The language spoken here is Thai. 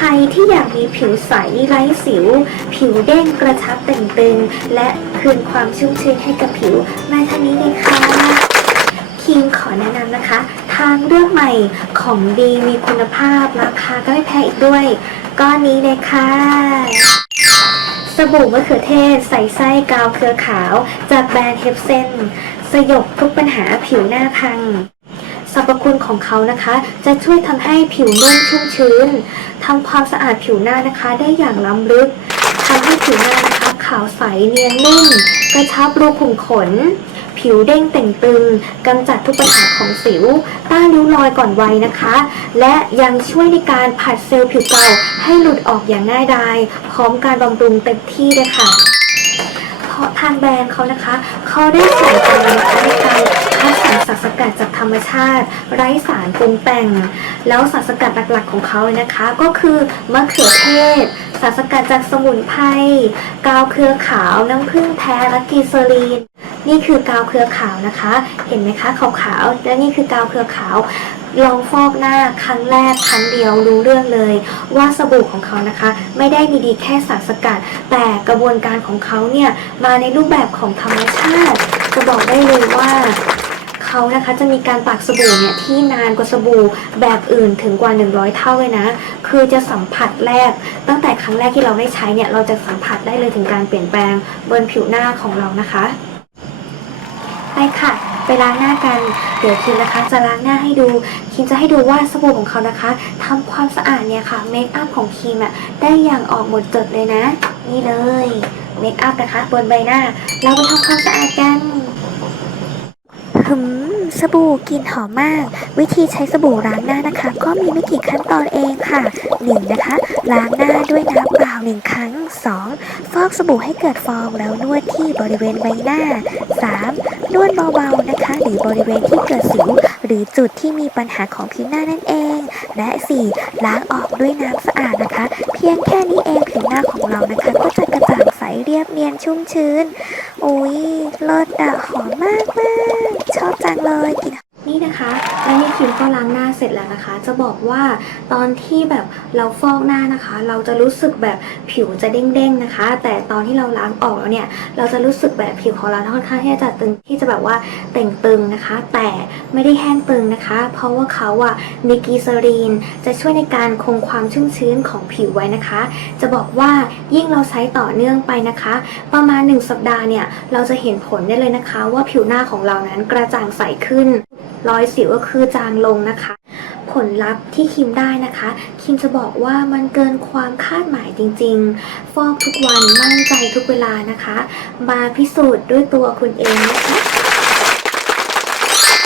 ใครที่อยากมีผิวใสไร้สิว ผิวเด้งกระชับเต่งตึง และคืนความชุ่มชื้นให้กับผิวมาทางนี้เลยค่ะคิงขอแนะนำนะคะ ทางเลือกใหม่ของดีมีคุณภาพราคาก็ไม่แพงอีกด้วย ก้อนนี้เลยค่ะสบู่มะเขือเทศใส่ไส้กาวเครือขาว จากแบรนด์เฮปเซนสยบทุกปัญหาผิวหน้าพังสรรพคุณของเขานะคะ จะช่วยทำให้ผิวนุ่มชุ่มชื้น ทำความสะอาดผิวหน้านะคะได้อย่างล้ำลึกทำให้ผิวหน้านะคะขาวใสเนียนนุ่ม กระชับรูขุมขน ผิวเด้งเต่งตึงกำจัดทุกปัญหาของสิว ต้านริ้วรอยก่อนวัยนะคะ และยังช่วยในการผัดเซลล์ผิวเก่าให้หลุดออกอย่างง่ายดายพร้อมการบำรุงเต็มที่เลยค่ะ เพราะทางแบรนด์เขานะคะเขาได้ใส่ใจนะคะในการ รรมชาติ ไร้สารปรุงแต่ง แล้วสารสกัดหลักๆของเขาเลยนะคะ ก็คือมะเขือเทศ สารสกัดจากสมุนไพรกาวเครือขาวน้ำผึ้งแท้และกีเซอรีน นี่คือกาวเครือขาวนะคะ เห็นไหมคะขาวๆและนี่คือกาวเครือขาวลองฟอกหน้าครั้งแรกครั้งเดียวรู้เรื่องเลย ว่าสบู่ของเขานะคะ ไม่ได้มีดีแค่สารสกัด แต่กระบวนการของเขาเนี่ยมาในรูปแบบของธรรมชาติ จะบอกได้เลยว่า เขานะคะจะมีการตากสบู่เนี่ยที่นานกว่าสบู่แบบอื่นถึงกว่า 100 เท่าเลยนะ คือจะสัมผัสแรก ตั้งแต่ครั้งแรกที่เราได้ใช้เนี่ยเราจะสัมผัสได้เลยถึงการเปลี่ยนแปลงบนผิวหน้าของเรานะคะไปค่ะไปล้างหน้ากัน เดี๋ยวคิมนะคะ จะล้างหน้าให้ดู คิมจะให้ดูว่าสบู่ของเขานะคะทำความสะอาดเนี่ยค่ะเมคอัพของคิมอะได้อย่างออกหมดจดเลยนะ นี่เลยเมคอัพนะคะ บนใบหน้า เราไปทำความสะอาดกันหืม สบู่กลิ่นหอมมาก วิธีใช้สบู่ล้างหน้านะคะ ก็มีไม่กี่ขั้นตอนเองค่ะ 1. นะคะ ล้างหน้าด้วยน้ำเปล่าหนึ่งครั้ง 2. ฟอกสบู่ให้เกิดฟองแล้วนวดที่บริเวณใบหน้า 3. นวดเบาๆนะคะ หรือบริเวณที่เกิดสิว หรือจุดที่มีปัญหาของผิวหน้านั่นเอง และ 4. ล้างออกด้วยน้ำสะอาดนะคะ เพียงแค่นี้เองผิวหน้าของเรานะคะ ก็จะกระจ่างใสเรียบเนียนชุ่มชื้น อุ้ยเลิศอะหอมมากมากชอบจังเลยกิน นี่นะคะแล้วนี่คิมก็ล้างหน้าเสร็จแล้วนะคะ จะบอกว่าตอนที่แบบเราฟอกหน้านะคะ เราจะรู้สึกแบบผิวจะเด้งๆนะคะ แต่ตอนที่เราล้างออกแล้วเนี่ย เราจะรู้สึกแบบผิวของเราค่อนข้างที่จะตึงที่จะแบบว่าเต่งตึงนะคะ แต่ไม่ได้แห้งตึงนะคะ เพราะว่าเขาอะมีกีเซอรีน จะช่วยในการคงความชุ่มชื้นของผิวไว้นะคะ จะบอกว่ายิ่งเราใช้ต่อเนื่องไปนะคะ ประมาณ 1 สัปดาห์เนี่ยเราจะเห็นผลได้เลยนะคะ ว่าผิวหน้าของเรานั้นกระจ่างใสขึ้น รอยสิวก็คือจางลงนะคะ ผลลัพธ์ที่คิมได้นะคะ คิมจะบอกว่ามันเกินความคาดหมายจริง ๆ ฟอกทุกวันมั่นใจทุกเวลานะคะ มาพิสูจน์ด้วยตัวคุณเองนะคะ